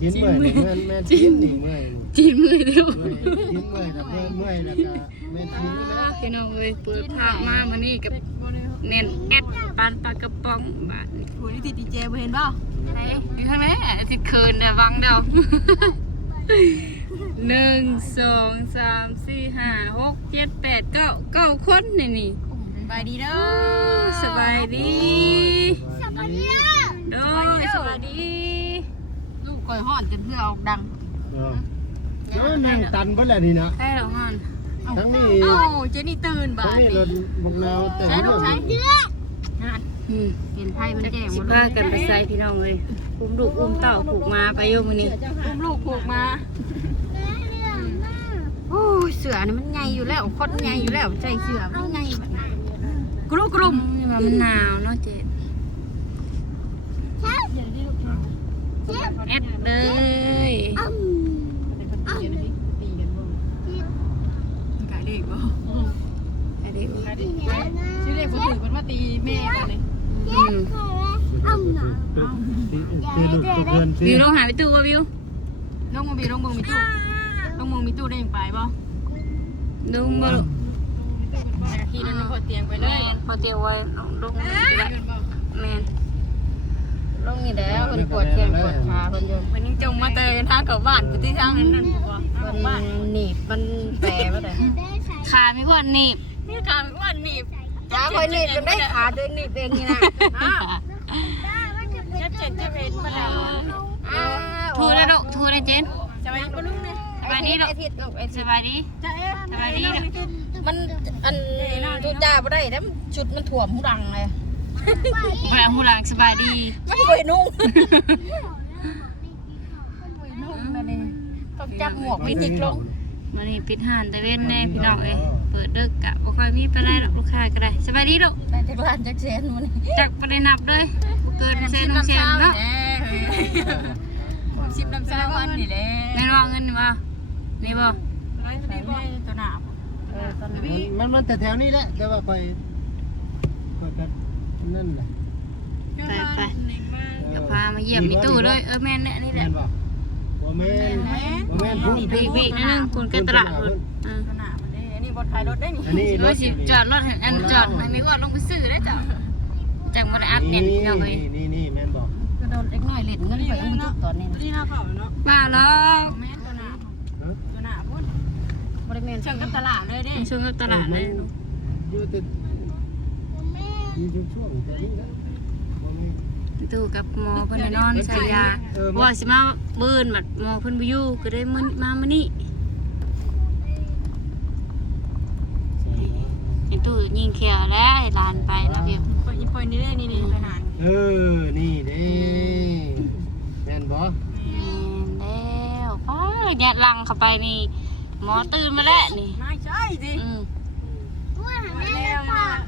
กินเมื่อยนี่แม่นแม่นกินนี่เมื่อยนี่จีนมือเดียวเมื่อยกินเมื่อยแต่เมื่อยเมื่อยแล้วก็แม่นกินนี่นะพี่น้องเลยเปิดภาพมามานี่กับเน้นแอดปานปลากระป๋องบาทนี่โหนี่ติดดีเจบ่เห็นเปล่าไหนอยู่ข้างไหนติดเคินเดี๋ยววังเดาหนึ่งสองสามสี่ห้าหกเจ็ดแปดเก้าเก้าคนนี่นี่สบายดีเด้อสบายดีสบายดีโดยสบายดีลู ก่อยห่อนจนเพื่อออกดังเออเดี๋ยวนั่งตันเบ่แล้วนี่นะใช่หรอฮอนทั้งนี้เอ้าเจนี่ตื่นบ่าทั้งนี้รถบกนาวแต่ใช้ที่ลูกใช้เดือนั่นอืมเห็นไพ่มันแจ้งสิบ่ากันไปใส่พี่น้องเลยอุ้มลูกอุ้มเต่าผูกมาไปโยมนี้อุ้มลูกผูกมาโอ้เสือนี่มันใหญ่อยู่แล้วคดใหญ่อยู่แล้วใจเสือมันใหญ่กรุกรุมมันหนาวเนาะเจ๊ แอดเลยขายเด็กบ่ไอเด็กชื่อเด็กบ่ถือมันมาตีแม่กันเลยอืมตีลูกตัวเพื่อนซื้วิอวลองหาไปตู้ว่าวิวลงมาบีลงเบิ่งมีตู้ลงเบิ่งมีตู้ได้ยังไปบ่ดูมาลูกขี่รถพอเตียงไปเลยพอเตียวไว้ลงลงนี่ก็ได้แมนลง นี่แล้วเพิ่นปวดแขนปวดขาเพิ่นอยู่เพิ่นยังจงมาเตยทางเข้าบ้านไปที่ทางนั้นนั่นบ่มันหนีบมันแปรบ่ได้ขาไม่พอหนีบนี่ขามันหนีบจ้าคอยหนีบจนได้ขาตัวเองหนีบเองนี่นะอ้าวจะเจ็บจะเป็นบ่ได้อ้าวทูได้ลูกทูได้เจนสบายดีลุงนะสบายดีลูกไอ้ทิศลูกไอ้สทิศบายดีจ้าเอ๊ะสบายดีลูกมันอันทูจ้าบ่ได้แล้วชุดมันถ่วมหูดังเลย ไปเอาหูหลังสบายดีไม่เคยนุ่งนุ่งนั่นเองต้องจับหมวกไม่จิกลงมันนี่ปิดห้านแต่เว้นแน่พี่น้องเอ้ยเปิดดึกกะบ่ค่อยมีไปได้หรอกลูกค้าก็ได้สบายดีลูกได้จากร้านจากเซนมันจักบ่ได้นับเลยบ่เกินเซนน้ำเซนเนาะสิบน้ำซาวันนี่แหละแม่นว่าเงินนี่บ่นี่บ่ตัวหนาเออตอนนี้มันมันแต่แถวนี้แหละแต่ว่าคอยคอยกัน นั่นแหละไปไปเดี๋ยวพามาเยี่ยมนี่ตู้เลยเออแม่นเนี่ยนี่แหแม่ละนบ่บ่แม่นบ่แม่นพุ่นวีวีนิดนึงคุณก็ตลาดคุณอ่าตัวหนามันได้อันนี้บนขายรถได้นี่อันนี้รว่าถสิจอดรถให้อันจอดอันนี้ก็ลงไปซื้อได้จ้ะจังบ่ได้อัดเน็ตพี่น้องเอ้ยนี่นี่แม่นบอกก็โดนเล็กน้อยเล่นเงินไปอุ้มจุดตอนนี้นี่น่าเผาเนาะมาแล้วแม่ตัวหนาตัวหนาพุ่นบริเวณเชิงกับตลาดเลยเด้ช่วงตลาดเลย อยู่แต่อยู่ช่วงแต่นี้นะบ่มีตู้กับหมอเพิ่นได้นอนใส่ยาว่าสิมาบื้นบัดหมอเพิ่นบ่อยู่ก็ได้มื้อมามื้อนี้ไอ้ตู้ยิงเขียวแล้วให้หลานไปนะพี่ปล่อยปล่อยนี่ได้นี่นี่ขนาดเออ นี่เด้แม่นบ่แม่นแล้วป้ายัดลังเข้าไปนี่ หมอตื่นมาแล้วนี่ไม่ใช่สิอืม แล้ว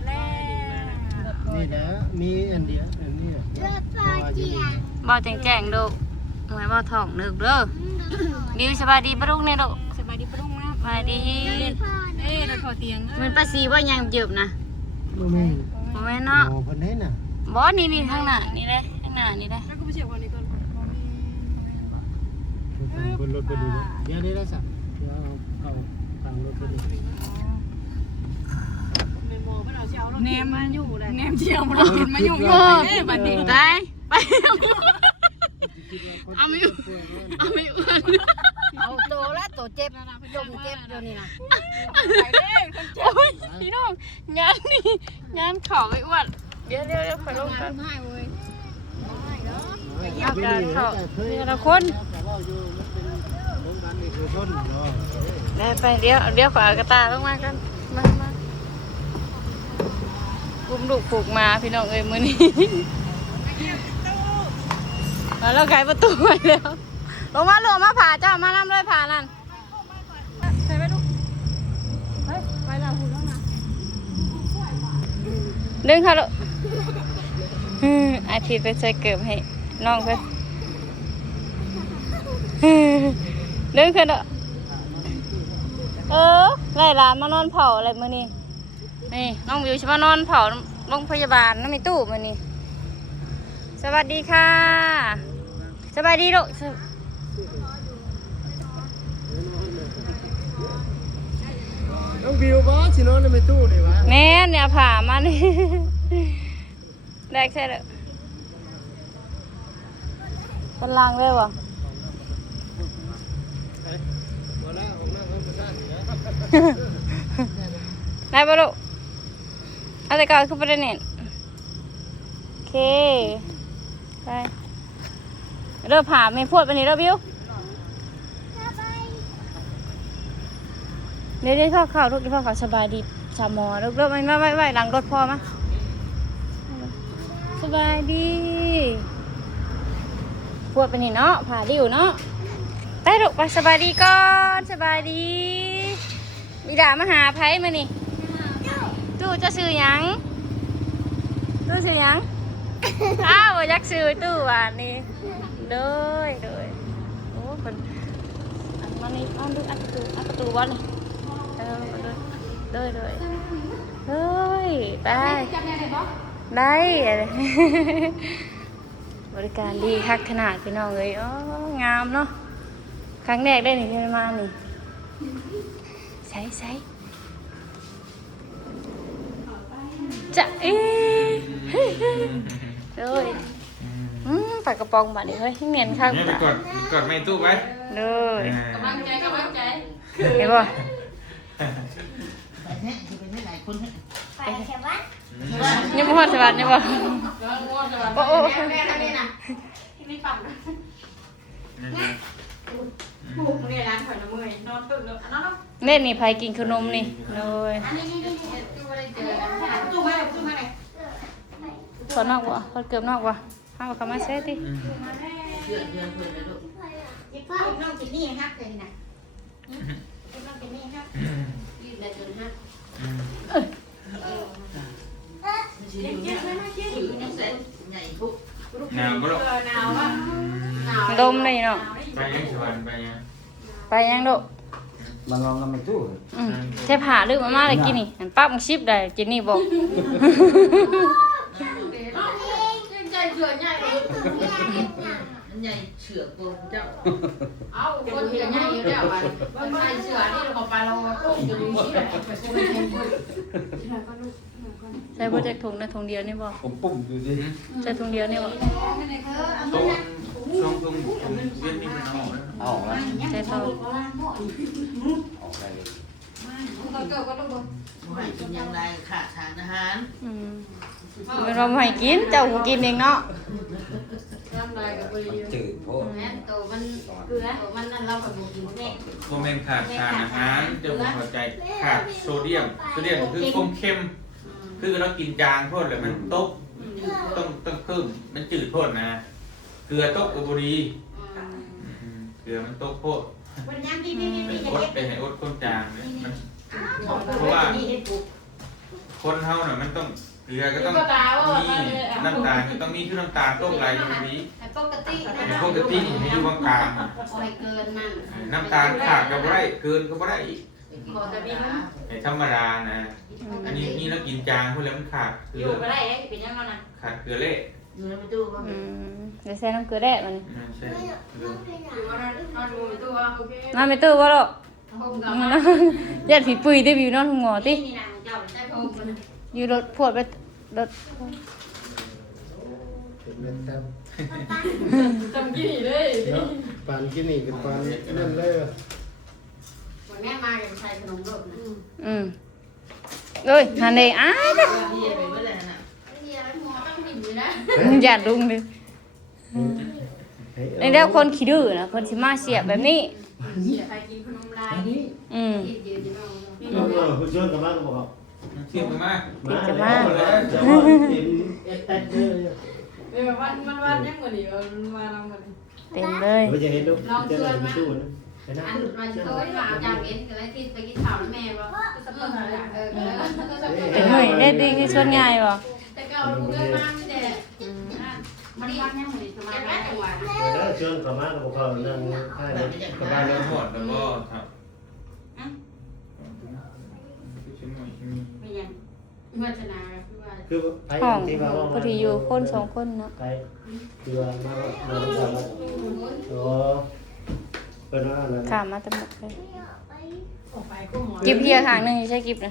แล้ว นี่แหละมีอันเดียวอันนี้น่ะว่าอยู่นี่บ่แจ้งๆดูหมายบ่ท้องนึกเด้อดิวสบายดีปะลูกเนี่ยลูกสบายดีปะลุงนะสบายดีเอ้เราถอดเตียงมันประสีว่ายังเจ็บนะบ่แม่นบ่แม่นเนาะโอ้เพิ่นเห็นน่ะบ่นี่นี่ข้างหน้านี่เด้ข้างหน้านี่เด้แล้วก็ไปเชียร์วันนี้ก่อนเพิ่นรถบ่ดีเดี๋ยวนี้แล้วซะเดี๋ยวเอาเข้าทางรถบ่ดี เนมมาอยู่เลยเนมเชียวมากินมาอยู่อยู่เอ้บัดนี้ไปไปเอาไม่อยู่เอาไม่อยู่เอาโตแล้วโตเจ็บจมเจ็บอยู่นี่นะโอ้ยพี่น้องงานนี่งานเข่าไม่อ้วนเดี๋ยวเดี๋ยวเดี๋ยวไปลงกันให้เว้ยอาการเข้าแต่ละคนแต่ว่าอยู่มันเป็นโรงพยาบาลเอกชนเนาะได้ไปเดี๋ยวเดี๋ยวขวากระตาลงมากันมามา กุมลูกผูกมาพี่น้องเอ้ยมื้อนี้มาแล้วไขประตูไว้แล้วลงมาลงมาผ่าเจ้ามานํเลยผ่านั่นใส่ไปลูกเฮ้ยไปแล้วหูแล้วนะดึงค่ะลูกอือาทิตย์ไปใส่เกิบให้น้องเพิ่อืมดึงขึ้นเด้อเออไล่หลานมานอนเผาอะไรมื้อนี้ นี่น้องวิวสิมานอนเผาโรงพยาบาลน้ำมีตู้มื้อนี้สวัสดีค่ะ สบายดีลูกสน้องบิวบ่สินอนในตู้นี่วะแม่นเนี่ยผ่ามานี่แรกใช่เลยคนล่างเลยวะบ่ละของนั่งของประชาชนนะได้ปะลูกเอาแต่ก่อนคือประเด็นโอเค ไป เริ่มผ่าไม่พูดวันนี้เริ่มบิวเดี๋ยวเดี๋ยวพ่อข่าวลูกเดี๋ยวพ่อข่าวสบายดีชามอเริ่มเริ่มไม่ไม่ไม่ไม่หลังรถพ่อมาสบายดีพูดไปนี่เนาะผ่าดิวเนาะไปลูกไปสบายดีก่อนสบายดีมีด่ามาหาไพ่มานี่ ตู้จะซื้อหยัง ตู้ซื้อหยัง อ้าวบ่อยักซื้อตู้หวานนี่เด้ยเด้ยโอ้คนอันมานี่อันดูอันประตูอันประตูบอลนี่เออเด้ยเด้ยเด้ยเฮ้ยได้ได้บริการดีคักขนาดพี่น้องเลยอ๋องามเนาะครั้งแรกได้หนึ่งที่มานี่ใช้ใช้ จะเอ๊ะเลยอืมปากกระป๋องบัดนี้เฮ้ยเนียนข้างเนี่ยไปกดกดไม่ตู้ไว้เลยกำลังใจกำลังใจเห็นป่ะยังไม่พอสวัสดีป่ะกำลังง่วงเลยว่ะโอ้โอ้แม่ทำนี่นะนี่ปั๊มนะบุกเนี่ยร้านข่อยละเมื่อยนอนตื่นเลยอันนั้นเนาะเล่นนี่ไผกินขนมนี่เลยอันนี้นี่นี่นี่ตู้ไม่ได้เจอกันตู้ไม่ได้ตู้ไม่ได้ ขอนอกวะขอเกือบนอกวะห้ามคำมาเซ่ติยี่ป้าน้องกินนี่ฮักเลยนะน้องกินนี่ฮักยืนได้จนฮักเย็นเย็นเลยนะเย็นยังเสร็จใหญ่ปุ๊บหนาวก็หรอกหนาวอะดมเลยเนาะไปยังสวรรค์ไปยังไปยังดุมันลองกันในตู้อืมใช่ผ่าลืมมามาเลยกินนี่อันป้ามึงชิปได้จินนี่บอก ใจเฉื่อยใหญ่เลยใหญ่เฉือกตัวเจ้า เอ้าคนเฉื่อยใหญ่อยู่แล้วอะมันใหญ่เฉื่อยนี่เราไปเราต้มอยู่ในนี้แหละไปคุยกันคุยใช่โปรเจกต์ถุงนะถุงเดียวนี่บอกผมปุ่มดูสิใช่ถุงเดียวนี่บอกต้นช่วงตรงบุกเวียนนี่มันเอาแล้วเอาออกแล้วใช่ต่อออกได้เลย เขาเกิดก็ต้องบอกบ่ให้กินอยังไรขาดสารอาหารอืมมันเราไม่ให้กินเจ้าก็กินเองเนาะน้ำลายกับบริยูจืดโพดแม่ตัวมันเกลือตัวมันนั่นเรากับบุกินแม่โมเมนขาดสารอาหารจะบ่เข้าใจขาดโซเดียม โซเดียมคือคมเข้ม คือเรากินจางโทษเลยมันตกต้องต้องเพิ่มมันจืดโทษนะ เกลือตกกับบุรีอืมเกลือมันตกโทษวันยังที่นี่นี่เป็นี่นจะอดเก็บไปให้อดคนจางเนี่ยมัน เพราะว่านี่เห็ดปุ๊บคนเฮาน่ะมันต้องเกลือก็ต้องก็ตาว่ามีน้ำตาลก็ต้องมีคือน้ำตาลต้มไหลตรงนี้ปกตินะเป็นปกติให้อยู่กลางปล่อยเกินมันๆน้ำตาลขาดก็บ่ได้เกินก็บ่ได้อีกขอแต่บินแต่ธรรมดานะ อันนี้นี่เรากินจางพวกแล้วมันขาดเกลืออยู่ไปได้เป็นยังไงนะขาดเกลือเละอยู่ในประตูก็อืมเดี๋ยวใส่น้ำเกลือได้มันนั่นใช่เกลืออยู่ว่านอนดูตัวโอเคน้ำไม่ตื้อวะหรอก ผมกับมัมันนยัดผีปุยได้วิวนอนหัวตินี่นะเจ้าได้ผมมันอยู่รถพวดไปรถเป็นเม็ดแทบจำกี่เลยเนาะปานกินนี่เป็นปานนั่นเลยวันนี้มากันใส่ขนมรสนะอืมเอ้ยฮันเดอ้ายเฮียไปเมื่อไหร่น่ะเฮียแล้วหัวต้องดิ่งอยู่นะอย่าดุงดิในเรื่องคนขี้ดื้อนะคนสิมาเสียแบบนี้เฮียใครกิน ลายอืมกินยืนอยู่นเออคุณเชิญกับบ้านก็บอกเทียบกันมากดีจะมากจะว่าเห็นเอ็ดแอดเจอเออวันมันวันยังเหมือนอีกวันมาเราเหมือนเต็มเลยเดี๋ยวจะเห็นดูจะได้ไปสู้นะเห็นนะอันมันโต้ยมาจากเอ็นก็เลยที่ไปกินข้าวแม่ว่าสะพานเออเป็นหน่วยได้ดีที่ชวนง่ายบ่ แต่ก็เอาลูกเกินมาไม่ได้มั นวันยังเหมือนสมัยแรกจังหวะเดี๋ยวเชิญกับบ้านก็บกเขานั่งให้นะกับบ้านเริ่แล้วมหมดแล้วก็ครับไม่ยังเมื่อนะคือว่าคือไปห้องที่ว่าพอดีอยู่คนสองคนเนาะไปคือว่ามามามามาโอ้เป็นว่าอะไรข้ามมาตำหมดเลยออกไปก็หมอกิบเฮียข้างหนึงใช่กิบนะ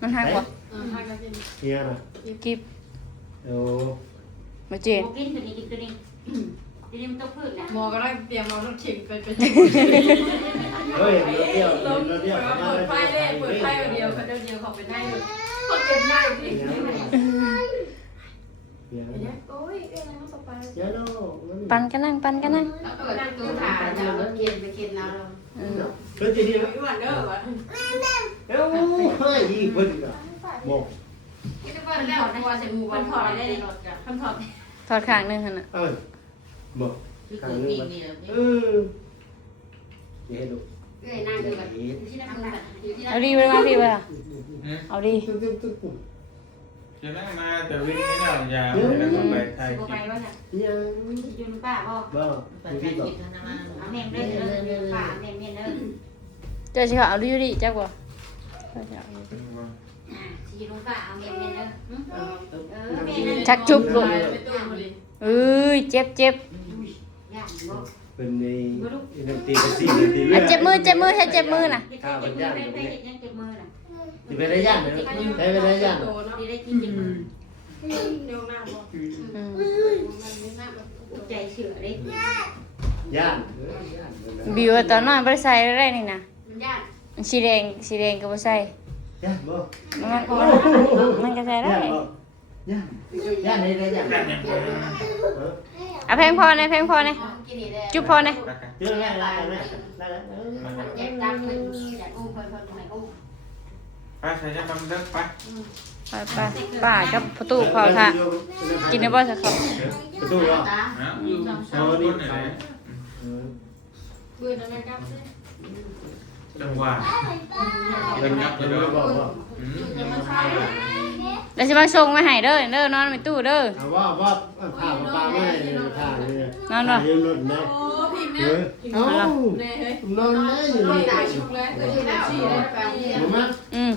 มันนี่เป็นหืมบ้านไหนมันหักบ่เออทางกันเป็นเฮียน่ะกิบโอ้มาเจน กินตัวนี้กินตัวนี้ตัวนี้มันต้องพืชนะหมอก็ได้เตรียมเอารถเข็นไปไปเฮ้ยรถเดียวรถรถเดียวเปิดไฟเลยเปิดไฟเดียวคนเดียวเขาไปได้เขาเก็บได้ที่ เฮียโอ้ยอะไรมาต่อไปเฮียโน่ปันกันนั่งปันกันนั่งเปิดตู้ถ่ายจะรถเข็นไปเข็นเอาอืมรถจะดีไม่หวานเด้อวะเอ้าเฮ้ยอีกคนอะบอกนี่ก็เปิดแล้วในวันเสร็จหมู่วันถอดได้รถกันคำถอดถอดข้างหนึงหั่นน่ะเอ้ยบอกคือเกิดปีนี่แหละเออเฮียดูเอ้ยนั่งดูแบบอยู่ที่นั่งมือแบบอยู่ที่นั่งเอาดีไปมาพี่ไปล่ะอืมเอาดีตึ้งตึ้งตึ้งตึ้ง จะนั่งมาแต่วิ่งนี่เราอย่าแล้วก็ไปไทยสิบกิไปว่าน่ะเฮียอยู่ป้าบ่บ่ไฟบอกปิดทางนั้นเอาแม่เด้เด้อป้าแม่แม่เด้อเจ้าสิเขาเอาดีอยู่ดิจักบ่เจ้าสิเอาอยู่ดิสิอยู่ป้าเอาแม่แม่เด้อเออชักจุบลูกเอ้ย เจ็บเจ็บเป็นในในตีกันสี่ตีอะเจ็บมือ เจ็บมือให้เจ็บมือน่ะเจ็บมือได้ไปเฮ็ดยังเจ็บมือ น่ะตีไปได้ย่านเลยได้ไปได้ย่านดีได้กินเจ็บมือเดี๋ยวหน้าบ่อืมใจเชื่อเด้ย่านบิวว่าตอนนอนบ่ได้ใส่อะไรนี่นะมันย่านสีแดงสีแดงก็บ่ใส่ย่านบ่มันมันมันก็ใส่ได้ย่านบ่ย่านย่านไหนได้ย่านนั่นยังไงเอาเพลงพอหนะเพลงพอหนะกินนี่แหละจุ๊บพอหนะเจอง่ายลายไหมได้แล้วเจ็บตังเพิ่นอยากอุ้มเพิ่นเพิ่นไหนอุ้ม ไปใส่จะทำเลิกไปไปไปป้ากับประตูเขาท่ากินได้บ่สักคประตูเหรอตานะอยู่สองคนนี่แหละเบื่อแล้วนะครับจังหวะเป็นนักเป็นนักบอกว่าอืมยังไม่มาเลยำแล้วสิมาส่งมาให้เด้อเด้อนอนในตู้เด้อเอาว่าว่าผ่าปลาไม่ผ่าเลยนอนบ่ยืนรถนะโอ้พิมพ์ เฮ้เนี่ยยเอ้าเน่เฮ้ยนอนได้อยู่ไม่เลยตายชุกแล้วตัวนี้แล้วชี้เลยไปเรียนผมว่าอืม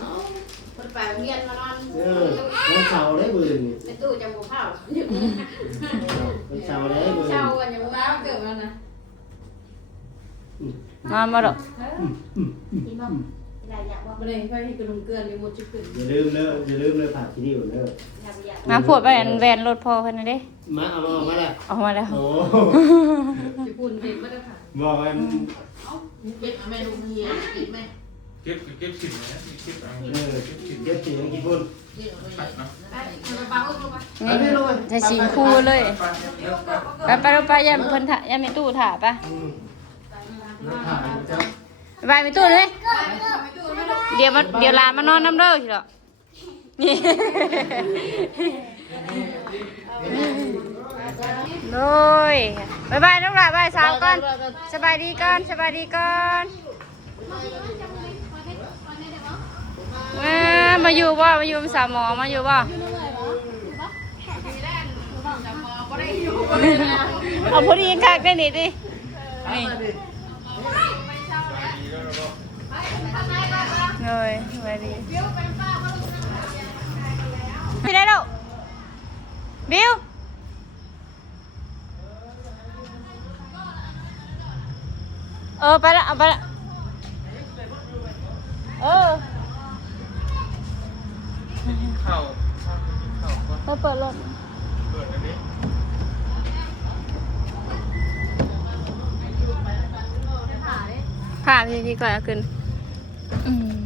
คนไปเรียนมานอนเออวันเสาร์ได้บืนในตู้จมูกข้าววันเสาร์ได้บืนเช่ากันอย่างน้าเกิดมันนะนอนบ่ดอก กินบ่อยากอยากว่าบ่ได้ไปที่กระดุมเกลือนอยู่หมดจุดขึ้นอย่าลืมเด้ออย่าลืมเลยผ่าที่นี่อยู่เด้ออยากอยากมาพวดไปอันแวนรถพอเพิ่นน่ะเด้มาเอามามาแล้วออกมาแล้ว โอ้ ญี่ปุ่นเด็กบ่ได้ค่ะบอกกันเก็บแม่ลูกเฮียกินไหมเก็บเก็บสิบนะเก็บเอาเออเก็บสีกี่คนเก็บเอาไปเลย ไปมาปาอุ้มลงไปนี่ใส่สีคูเลยไปไปไปอย่าเพิ่นถ่าอย่ามีตู้ถ่าปะ นักข่าวเจ้า ไปมีตู้เลยไปตู้ไม่ลงเดี๋ยวมาเดี๋ยวลามานอนน้ำเด้อทีเดียวนี่ยบายบายน้องหลาบายสาวก่อน สบายดีก่อนสบายดีก่อนมามาอยู่บ่มาอยู่สาวหมอมาอยู่บ่เอาพอดีคักได้นี่ดิ เลยสบายดีไปได้แล้วบิวเออไปละเอาไปละเออเข้าเข้าก็ไปเปิดรถเปิดอันนี้ผ่าพี่พี่ก่อนอาขึ้นอืม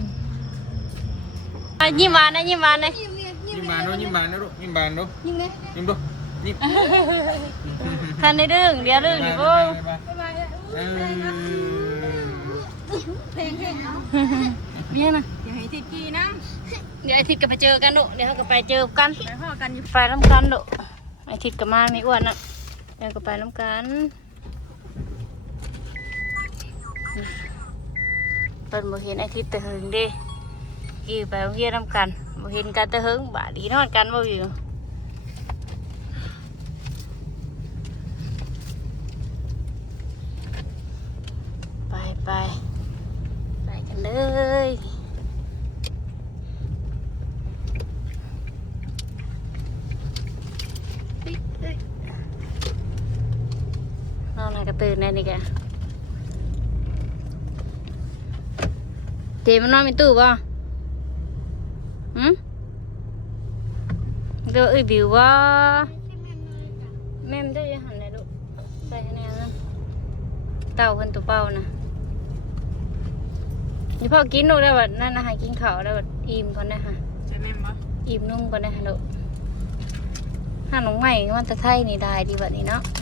อะยิ้มหวานนะยิ้มหวานนะยิ้มบานดูยิ้มบานนะลูกยิ้มบานดูยิ้มเลยยิ้มดูยิ้มทันในเรื่องเดี๋ยวเรื่องอยู่เบ้งเออเบี้ยนะอย่าให้ติดกีนะเดี๋ยวไอาทิตย์ก็ไปเจอกันดุเดี๋ยวเขาก็ไปเจอกันไปพ่อกันอยู่ไปน้ำกันดุไอาทิตย์ก็มาไม่อ้วนนะเดี๋ยวก็ไปน้ำกันเปิดบ่เห็นไอาทิตย์แต่หึงเดิ กี่ไปโรงเรียนน้ำกันบ่เห็นกันแต่หึงบาดีนอนกันบ่อยู่ไปไปไปกันเลยนอนอะไรก็ตื่นแน่นี่แกเจมันนอนในตู้ป่ะหืม เดี๋ยวเอ้ยบิวว่าแม่มนได้ยังหันเลยลูกใส่คะแนนนั้นเต่าคนตัวเป้านะนี่พ่อกินดูได้แบบนั่นนะฮะกินข้าวได้แบบอิ่มก่อนนะฮะใช่ไหมบ่อิ่มนุ่งก่อนนะฮะลูกห้าหนองใหม่มันจะไทยนี่ได้ดีแบบนี้เนาะอ